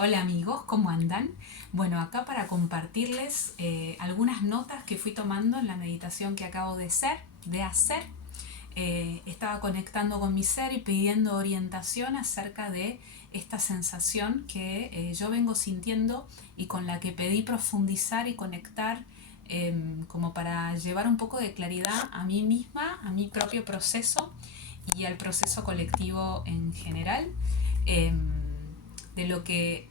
Hola amigos, ¿cómo andan? Bueno, acá para compartirles algunas notas que fui tomando en la meditación que acabo de hacer. Estaba conectando con mi ser y pidiendo orientación acerca de esta sensación que yo vengo sintiendo y con la que pedí profundizar y conectar, como para llevar un poco de claridad a mí misma, a mi propio proceso y al proceso colectivo en general, de lo que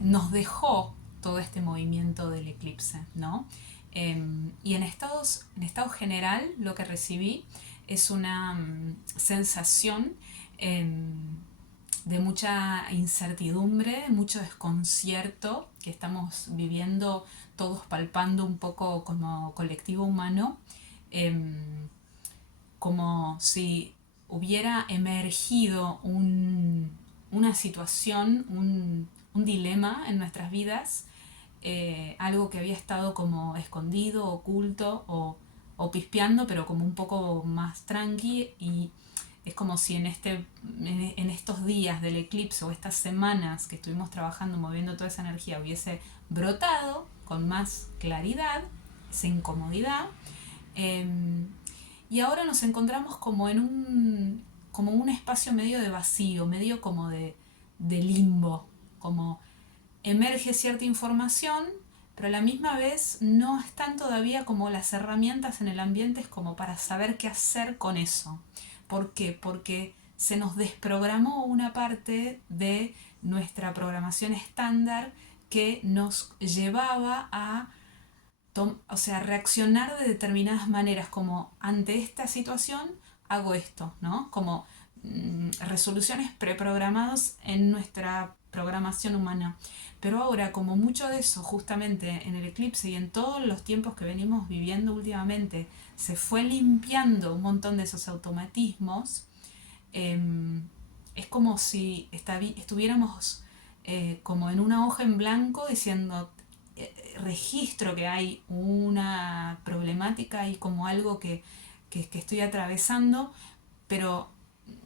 nos dejó todo este movimiento del eclipse, ¿no? Y en estado general lo que recibí es una sensación de mucha incertidumbre, mucho desconcierto que estamos viviendo todos, palpando un poco como colectivo humano, em, como si hubiera emergido una situación, un dilema en nuestras vidas, algo que había estado como escondido, oculto o pispeando, pero como un poco más tranqui, y es como si en estos días del eclipse o estas semanas que estuvimos trabajando, moviendo toda esa energía, hubiese brotado con más claridad esa incomodidad. eh, y ahora nos encontramos como un espacio medio de vacío, medio como de limbo, como emerge cierta información, pero a la misma vez no están todavía como las herramientas en el ambiente como para saber qué hacer con eso. ¿Por qué? Porque se nos desprogramó una parte de nuestra programación estándar que nos llevaba a, o sea, reaccionar de determinadas maneras, como ante esta situación hago esto, ¿no? Como resoluciones preprogramadas en nuestra programación humana. Pero ahora, como mucho de eso, justamente en el eclipse y en todos los tiempos que venimos viviendo últimamente, se fue limpiando un montón de esos automatismos, eh, es como si estuviéramos como en una hoja en blanco diciendo, registro que hay una problemática y como algo que estoy atravesando, pero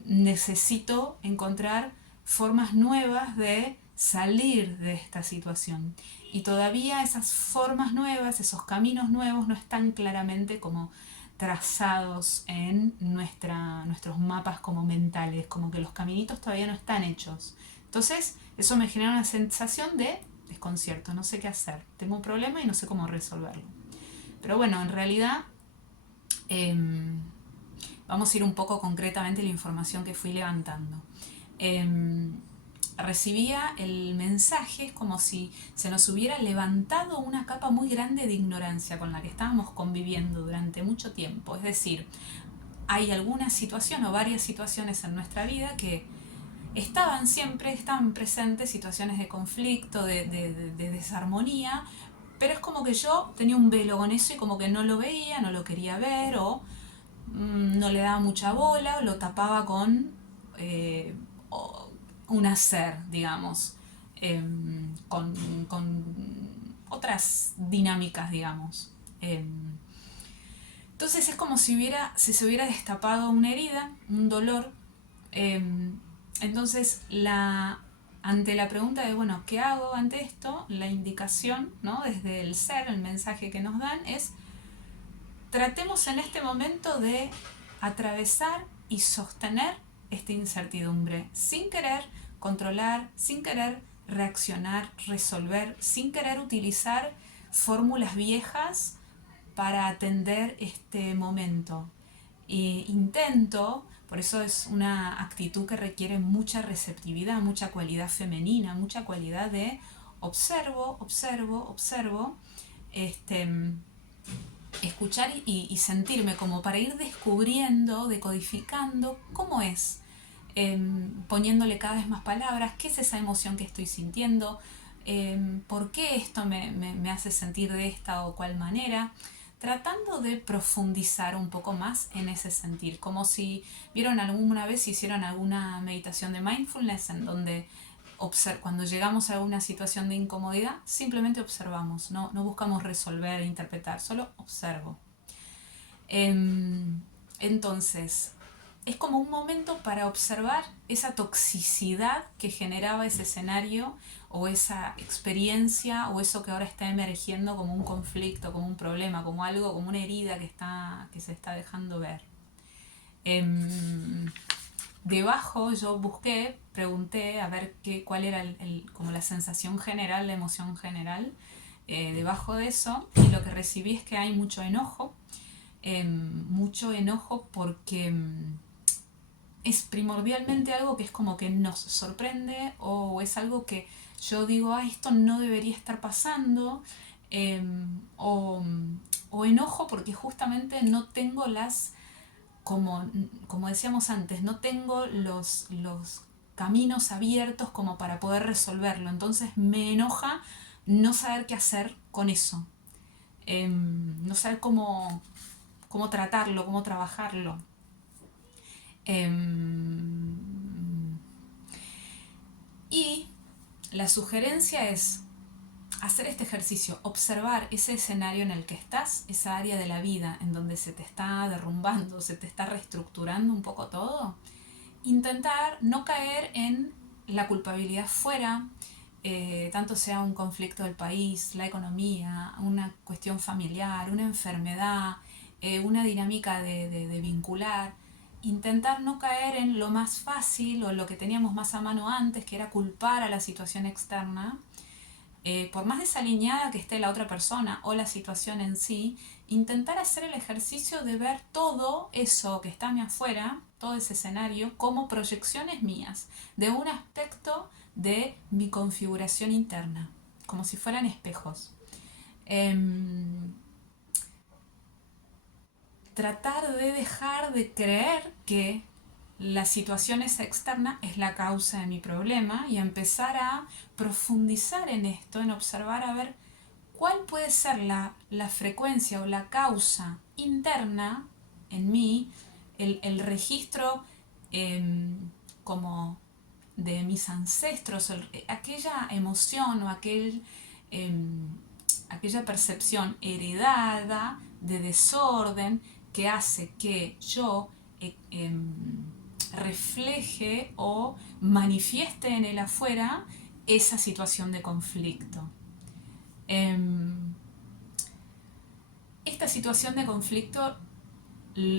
necesito encontrar formas nuevas de salir de esta situación. Y todavía esas formas nuevas, esos caminos nuevos no están claramente como trazados en nuestros mapas como mentales, como que los caminitos todavía no están hechos. Entonces, eso me genera una sensación de desconcierto, no sé qué hacer, tengo un problema y no sé cómo resolverlo. Pero bueno, en realidad, eh, vamos a ir un poco concretamente a la información que fui levantando. Eh, Recibía el mensaje como si se nos hubiera levantado una capa muy grande de ignorancia con la que estábamos conviviendo durante mucho tiempo. Es decir, hay alguna situación o varias situaciones en nuestra vida que estaban presentes, situaciones de conflicto, de desarmonía, pero es como que yo tenía un velo con eso y como que no lo veía, no lo quería ver, o no le daba mucha bola, lo tapaba con eh, un hacer, digamos, eh, con otras dinámicas, digamos. Entonces es como si se hubiera destapado una herida, un dolor. eh, entonces, ante la pregunta de, bueno, ¿qué hago ante esto? La indicación, ¿no? Desde el ser, el mensaje que nos dan es: tratemos en este momento de atravesar y sostener esta incertidumbre sin querer controlar, sin querer reaccionar, resolver, sin querer utilizar fórmulas viejas para atender este momento. Intento, por eso es una actitud que requiere mucha receptividad, mucha cualidad femenina, mucha cualidad de observo, observo, observo, este, escuchar y sentirme, como para ir descubriendo, decodificando cómo es, poniéndole cada vez más palabras, qué es esa emoción que estoy sintiendo, por qué esto me hace sentir de esta o cual manera, tratando de profundizar un poco más en ese sentir, como si vieron alguna vez, hicieron alguna meditación de mindfulness en donde cuando llegamos a alguna situación de incomodidad, simplemente observamos, no buscamos resolver e interpretar, solo observo. Entonces, es como un momento para observar esa toxicidad que generaba ese escenario o esa experiencia o eso que ahora está emergiendo como un conflicto, como un problema, como algo, como una herida que se está dejando ver. Em, Debajo yo busqué, pregunté a ver cuál era como la sensación general, la emoción general debajo de eso, y lo que recibí es que hay mucho enojo porque es primordialmente algo que es como que nos sorprende o es algo que yo digo, esto no debería estar pasando, eh, o, o enojo porque justamente no tengo como decíamos antes, no tengo los caminos abiertos como para poder resolverlo. Entonces me enoja no saber qué hacer con eso, no saber cómo tratarlo, cómo trabajarlo. Y la sugerencia es hacer este ejercicio, observar ese escenario en el que estás, esa área de la vida en donde se te está derrumbando, se te está reestructurando un poco todo. Intentar no caer en la culpabilidad fuera, tanto sea un conflicto del país, la economía, una cuestión familiar, una enfermedad, una dinámica de vincular. Intentar no caer en lo más fácil o lo que teníamos más a mano antes, que era culpar a la situación externa, por más desalineada que esté la otra persona o la situación en sí, intentar hacer el ejercicio de ver todo eso que está a mi afuera, todo ese escenario, como proyecciones mías, de un aspecto de mi configuración interna, como si fueran espejos. Tratar de dejar de creer que la situación esa externa es la causa de mi problema y empezar a profundizar en esto, en observar a ver cuál puede ser la frecuencia o la causa interna en mí, el registro como de mis ancestros, aquella emoción o aquella percepción heredada de desorden que hace que yo refleje o manifieste en el afuera esa situación de conflicto. Esta situación de conflicto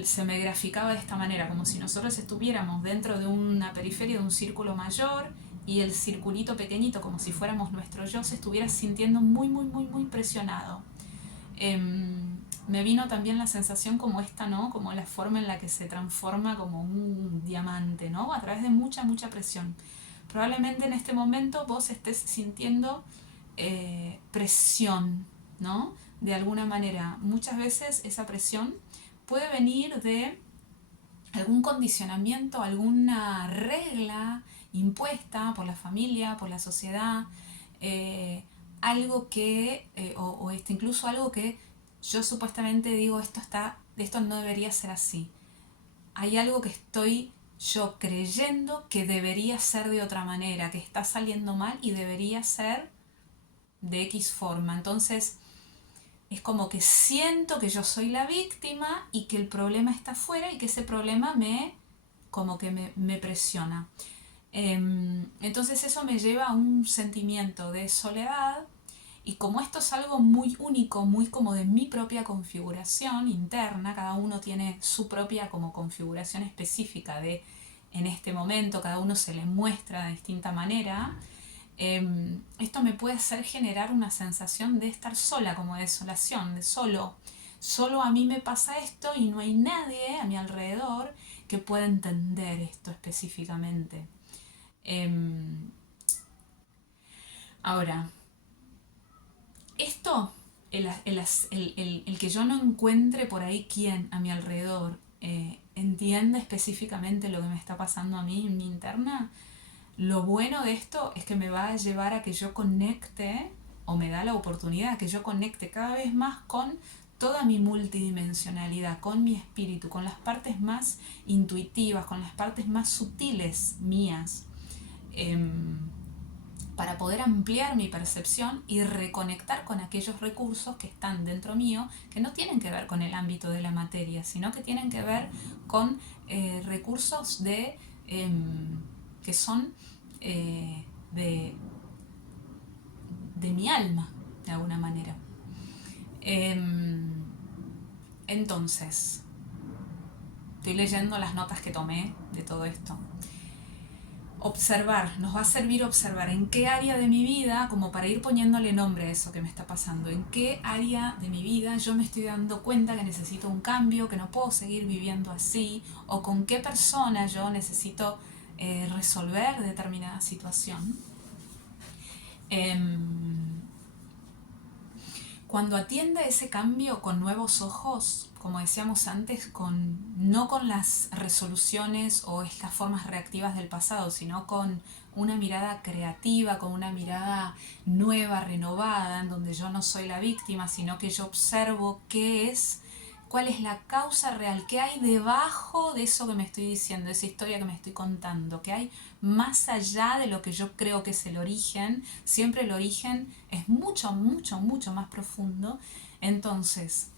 se me graficaba de esta manera, como si nosotros estuviéramos dentro de una periferia de un círculo mayor y el circulito pequeñito, como si fuéramos nuestro yo, se estuviera sintiendo muy, muy, muy, muy presionado. Me vino también la sensación como esta, ¿no? Como la forma en la que se transforma como un diamante, ¿no? A través de mucha, mucha presión. Probablemente en este momento vos estés sintiendo presión, ¿no? De alguna manera. Muchas veces esa presión puede venir de algún condicionamiento, alguna regla impuesta por la familia, por la sociedad, algo que, o incluso algo que yo supuestamente digo, esto no debería ser así. Hay algo que estoy yo creyendo que debería ser de otra manera, que está saliendo mal y debería ser de X forma. Entonces es como que siento que yo soy la víctima y que el problema está afuera y que ese problema me presiona. Entonces eso me lleva a un sentimiento de soledad, y como esto es algo muy único, muy como de mi propia configuración interna, cada uno tiene su propia como configuración específica de en este momento, cada uno se le muestra de distinta manera, esto me puede hacer generar una sensación de estar sola, como de desolación, de solo a mí me pasa esto y no hay nadie a mi alrededor que pueda entender esto específicamente. Ahora, esto, el que yo no encuentre por ahí quien a mi alrededor entienda específicamente lo que me está pasando a mí en mi interna, lo bueno de esto es que me va a llevar a que yo conecte, o me da la oportunidad de que yo conecte cada vez más con toda mi multidimensionalidad, con mi espíritu, con las partes más intuitivas, con las partes más sutiles mías. para poder ampliar mi percepción y reconectar con aquellos recursos que están dentro mío, que no tienen que ver con el ámbito de la materia, sino que tienen que ver con recursos que son de, de mi alma, de alguna manera. Entonces, estoy leyendo las notas que tomé de todo esto. Observar, nos va a servir observar en qué área de mi vida, como para ir poniéndole nombre a eso que me está pasando, en qué área de mi vida yo me estoy dando cuenta que necesito un cambio, que no puedo seguir viviendo así, o con qué persona yo necesito resolver determinada situación. Cuando atiende ese cambio con nuevos ojos, como decíamos antes, no con las resoluciones o estas formas reactivas del pasado, sino con una mirada creativa, con una mirada nueva, renovada, en donde yo no soy la víctima, sino que yo observo cuál es la causa real, qué hay debajo de eso que me estoy diciendo, de esa historia que me estoy contando, qué hay más allá de lo que yo creo que es el origen. Siempre el origen es mucho, mucho, mucho más profundo. Entonces,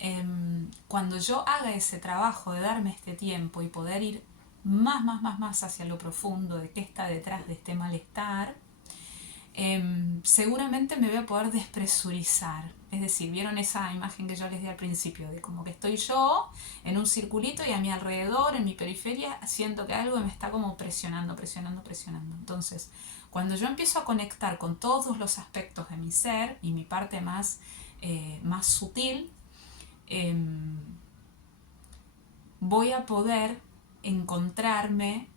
cuando yo haga ese trabajo de darme este tiempo y poder ir más hacia lo profundo de qué está detrás de este malestar, seguramente me voy a poder despresurizar. Es decir, ¿vieron esa imagen que yo les di al principio? De como que estoy yo en un circulito y a mi alrededor, en mi periferia, siento que algo me está como presionando. Entonces, cuando yo empiezo a conectar con todos los aspectos de mi ser y mi parte más sutil, voy a poder encontrarme,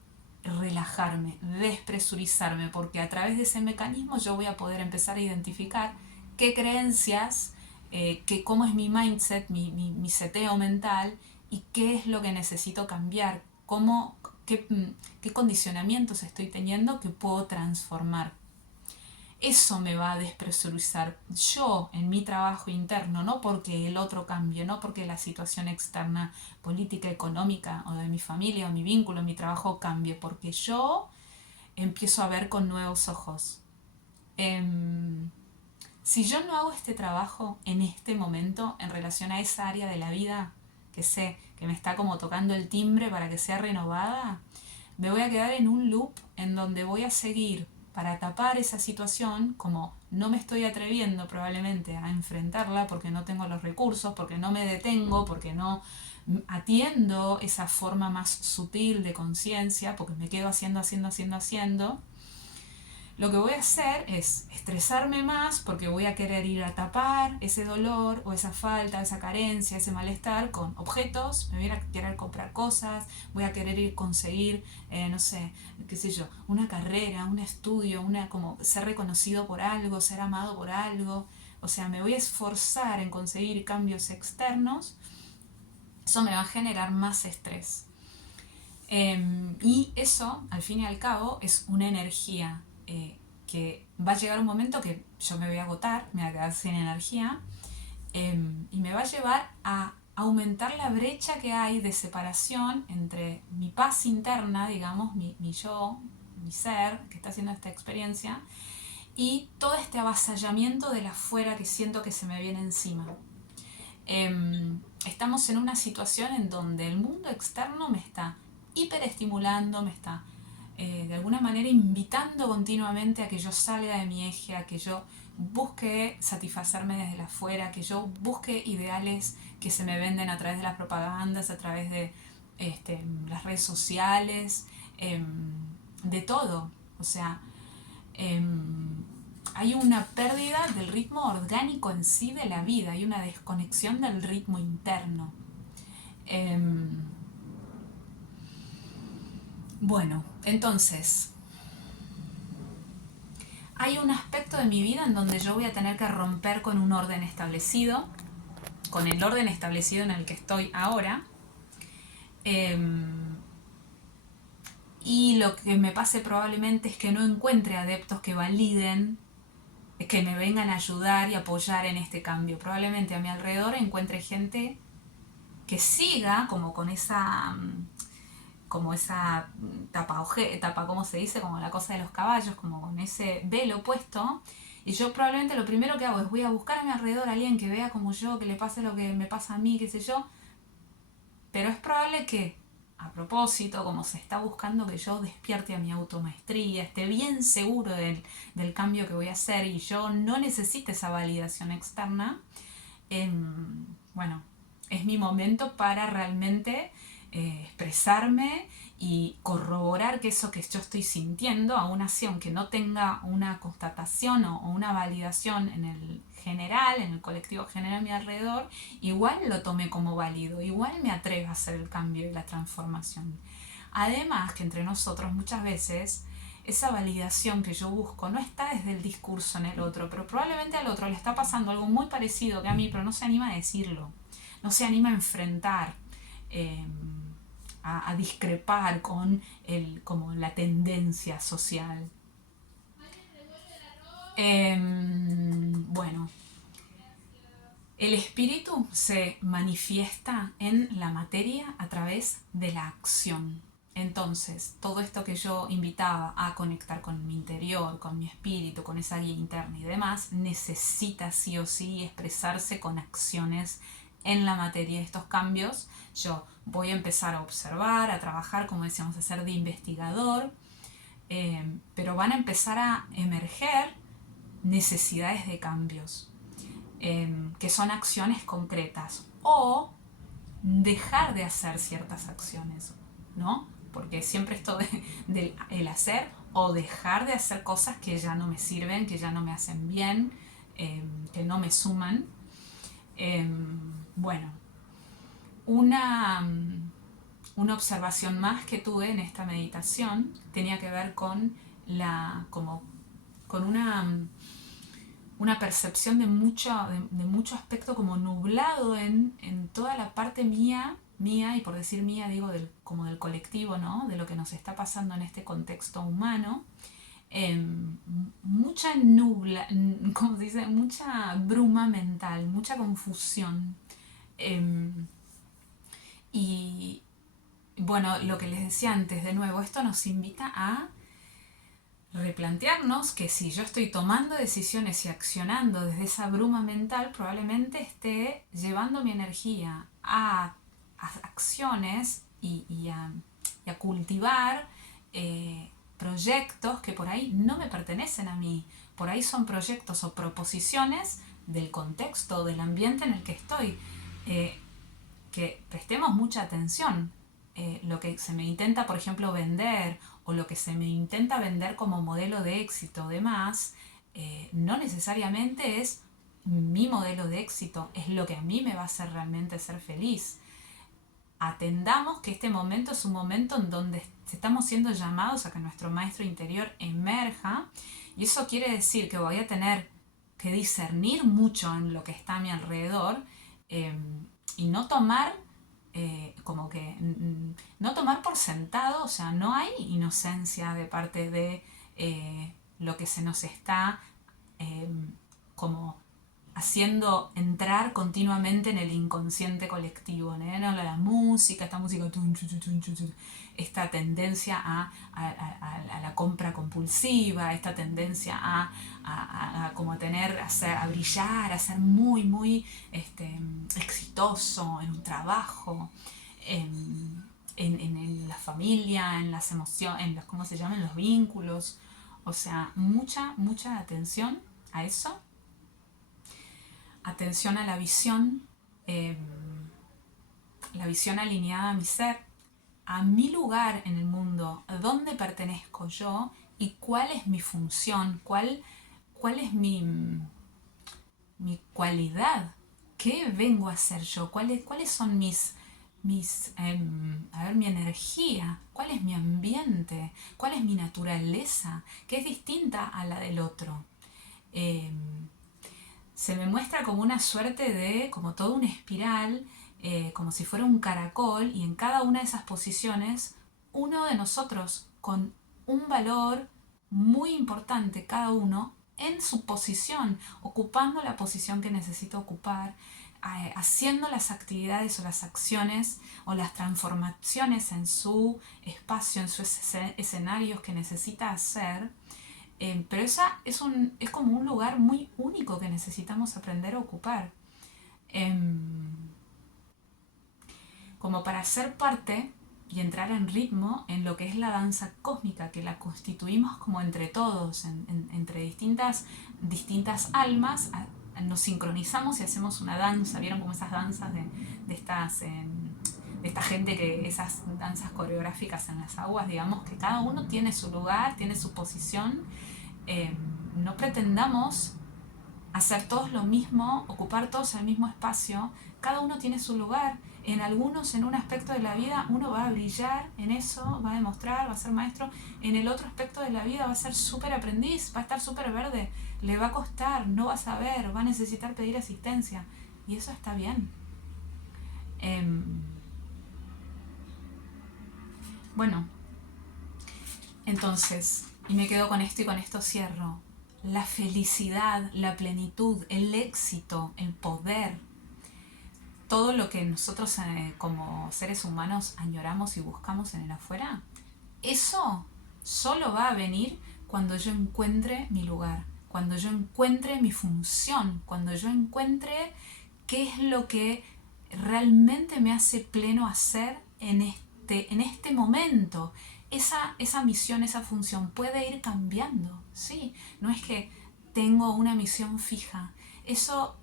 relajarme, despresurizarme, porque a través de ese mecanismo yo voy a poder empezar a identificar qué creencias, cómo es mi mindset, mi seteo mental, y qué es lo que necesito cambiar, qué condicionamientos estoy teniendo que puedo transformar. Eso me va a despresurizar yo en mi trabajo interno, no porque el otro cambie, no porque la situación externa, política, económica, o de mi familia, o mi vínculo, mi trabajo cambie, porque yo empiezo a ver con nuevos ojos. Si yo no hago este trabajo en este momento en relación a esa área de la vida que sé que me está como tocando el timbre para que sea renovada, me voy a quedar en un loop en donde voy a seguir para tapar esa situación, como no me estoy atreviendo probablemente a enfrentarla porque no tengo los recursos, porque no me detengo, porque no atiendo esa forma más sutil de conciencia, porque me quedo haciendo. Lo que voy a hacer es estresarme más porque voy a querer ir a tapar ese dolor o esa falta, esa carencia, ese malestar con objetos, me voy a querer comprar cosas, voy a querer ir a conseguir, no sé, qué sé yo, una carrera, un estudio, como ser reconocido por algo, ser amado por algo. O sea, me voy a esforzar en conseguir cambios externos. Eso me va a generar más estrés. Y eso, al fin y al cabo, es una energía que va a llegar un momento que yo me voy a agotar, me voy a quedar sin energía, y me va a llevar a aumentar la brecha que hay de separación entre mi paz interna, digamos, mi yo, mi ser, que está haciendo esta experiencia, y todo este avasallamiento del afuera que siento que se me viene encima. Estamos en una situación en donde el mundo externo me está hiperestimulando, me está de alguna manera invitando continuamente a que yo salga de mi eje, a que yo busque satisfacerme desde la afuera, que yo busque ideales que se me venden a través de las propagandas, a través de las redes sociales, de todo. O sea, hay una pérdida del ritmo orgánico en sí de la vida, hay una desconexión del ritmo interno. Bueno, entonces, hay un aspecto de mi vida en donde yo voy a tener que romper con un orden establecido, con el orden establecido en el que estoy ahora. Y lo que me pase probablemente es que no encuentre adeptos que validen, que me vengan a ayudar y apoyar en este cambio. Probablemente a mi alrededor encuentre gente que siga como con como esa tapa, ¿cómo se dice? Como la cosa de los caballos, como con ese velo puesto. Y yo probablemente lo primero que hago es voy a buscar a mi alrededor a alguien que vea como yo, que le pase lo que me pasa a mí, qué sé yo. Pero es probable que, a propósito, como se está buscando que yo despierte a mi automaestría, esté bien seguro del cambio que voy a hacer y yo no necesite esa validación externa, bueno, es mi momento para realmente expresarme y corroborar que eso que yo estoy sintiendo, aún así, aunque no tenga una constatación o una validación en el general, en el colectivo general a mi alrededor, igual lo tomé como válido, igual me atrevo a hacer el cambio y la transformación. Además que entre nosotros muchas veces esa validación que yo busco no está desde el discurso en el otro, pero probablemente al otro le está pasando algo muy parecido que a mí, pero no se anima a decirlo, no se anima a enfrentar, eh, a discrepar con como la tendencia social. Bueno, el espíritu se manifiesta en la materia a través de la acción. Entonces, todo esto que yo invitaba a conectar con mi interior, con mi espíritu, con esa guía interna y demás, necesita sí o sí expresarse con acciones en la materia. Estos cambios yo voy a empezar a observar, a trabajar, como decíamos, a ser de investigador, pero van a empezar a emerger necesidades de cambios, que son acciones concretas o dejar de hacer ciertas acciones, ¿no? Porque siempre esto del el hacer o dejar de hacer cosas que ya no me sirven, que ya no me hacen bien, que no me suman. Eh, bueno, una, una observación más que tuve en esta meditación tenía que ver con como con una percepción de mucho aspecto como nublado en toda la parte mía, y por decir mía digo como del colectivo, ¿no? De lo que nos está pasando en este contexto humano. Mucha ¿cómo se dice? Mucha bruma mental, mucha confusión. Y bueno, lo que les decía antes, de nuevo, esto nos invita a replantearnos que si yo estoy tomando decisiones y accionando desde esa bruma mental, probablemente esté llevando mi energía a acciones y a cultivar proyectos que por ahí no me pertenecen a mí. Por ahí son proyectos o proposiciones del contexto, del ambiente en el que estoy. Eh, que prestemos mucha atención. Lo que se me intenta, por ejemplo, vender o lo que se me intenta vender como modelo de éxito, demás, no necesariamente es mi modelo de éxito, es lo que a mí me va a hacer realmente ser feliz. Atendamos que este momento es un momento en donde estamos siendo llamados a que nuestro maestro interior emerja, y eso quiere decir que voy a tener que discernir mucho en lo que está a mi alrededor, eh, y no tomar como que no tomar por sentado, o sea, no hay inocencia de parte de lo que se nos está eh, como haciendo entrar continuamente en el inconsciente colectivo, ¿no? La música, esta música, esta tendencia a la compra compulsiva, esta tendencia a como tener, a brillar, a ser muy, muy exitoso en un trabajo, en la familia, en las emociones, en los, ¿cómo se llaman? Los vínculos. O sea, mucha atención a eso, atención a eh, la visión alineada a mi ser, a mi lugar en el mundo, a dónde pertenezco yo y cuál es mi función, cuál es mi cualidad, qué vengo a hacer yo, cuáles son mi energía, cuál es mi ambiente, cuál es mi naturaleza, que es distinta a la del otro. Eh, Se me muestra como una suerte de, como toda una espiral, como si fuera un caracol, y en cada una de esas posiciones, uno de nosotros con un valor muy importante, cada uno, en su posición, ocupando la posición que necesita ocupar, haciendo las actividades o las acciones o las transformaciones en su espacio, en sus escenarios que necesita hacer. Pero es como un lugar muy único que necesitamos aprender a ocupar. Como para ser parte y entrar en ritmo en lo que es la danza cósmica, que la constituimos como entre todos, entre distintas almas, nos sincronizamos y hacemos una danza. ¿Vieron como esas danzas de esta gente, que esas danzas coreográficas en las aguas, digamos, que cada uno tiene su lugar, tiene su posición? No pretendamos hacer todos lo mismo, ocupar todos el mismo espacio. Cada uno tiene su lugar. En algunos, en un aspecto de la vida, uno va a brillar en eso, va a demostrar, va a ser maestro. En el otro aspecto de la vida va a ser súper aprendiz, va a estar súper verde, le va a costar, no va a saber, va a necesitar pedir asistencia. Y eso está bien. Bueno, entonces, y me quedo con esto y con esto cierro. La felicidad, la plenitud, el éxito, el poder, todo lo que nosotros como seres humanos añoramos y buscamos en el afuera, eso solo va a venir cuando yo encuentre mi lugar, cuando yo encuentre mi función, cuando yo encuentre qué es lo que realmente me hace pleno hacer en este momento. Esa misión, esa función puede ir cambiando, ¿sí? No es que tengo una misión fija. Eso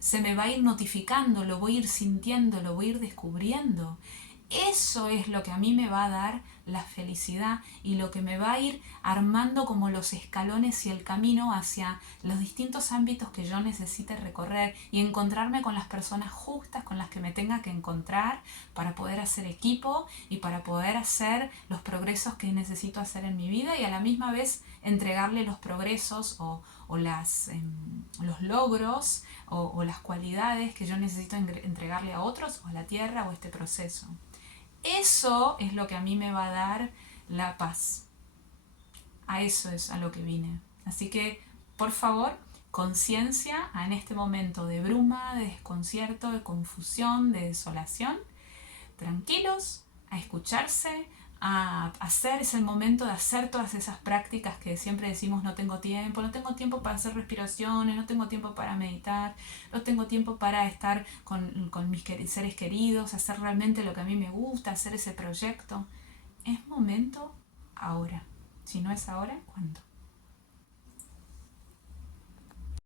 se me va a ir notificando, lo voy a ir sintiendo, lo voy a ir descubriendo. Eso es lo que a mí me va a dar la felicidad y lo que me va a ir armando como los escalones y el camino hacia los distintos ámbitos que yo necesite recorrer y encontrarme con las personas justas con las que me tenga que encontrar para poder hacer equipo y para poder hacer los progresos que necesito hacer en mi vida, y a la misma vez entregarle los progresos o los logros o las cualidades que yo necesito entregarle a otros o a la tierra o a este proceso. Eso es lo que a mí me va a dar la paz. A eso es a lo que vine. Así que, por favor, conciencia en este momento de bruma, de desconcierto, de confusión, de desolación. Tranquilos, a escucharse, a hacer. Es el momento de hacer todas esas prácticas que siempre decimos: no tengo tiempo para hacer respiraciones, no tengo tiempo para meditar, no tengo tiempo para estar con mis seres queridos, hacer realmente lo que a mí me gusta, hacer ese proyecto. Es momento ahora. Si no es ahora, ¿cuándo?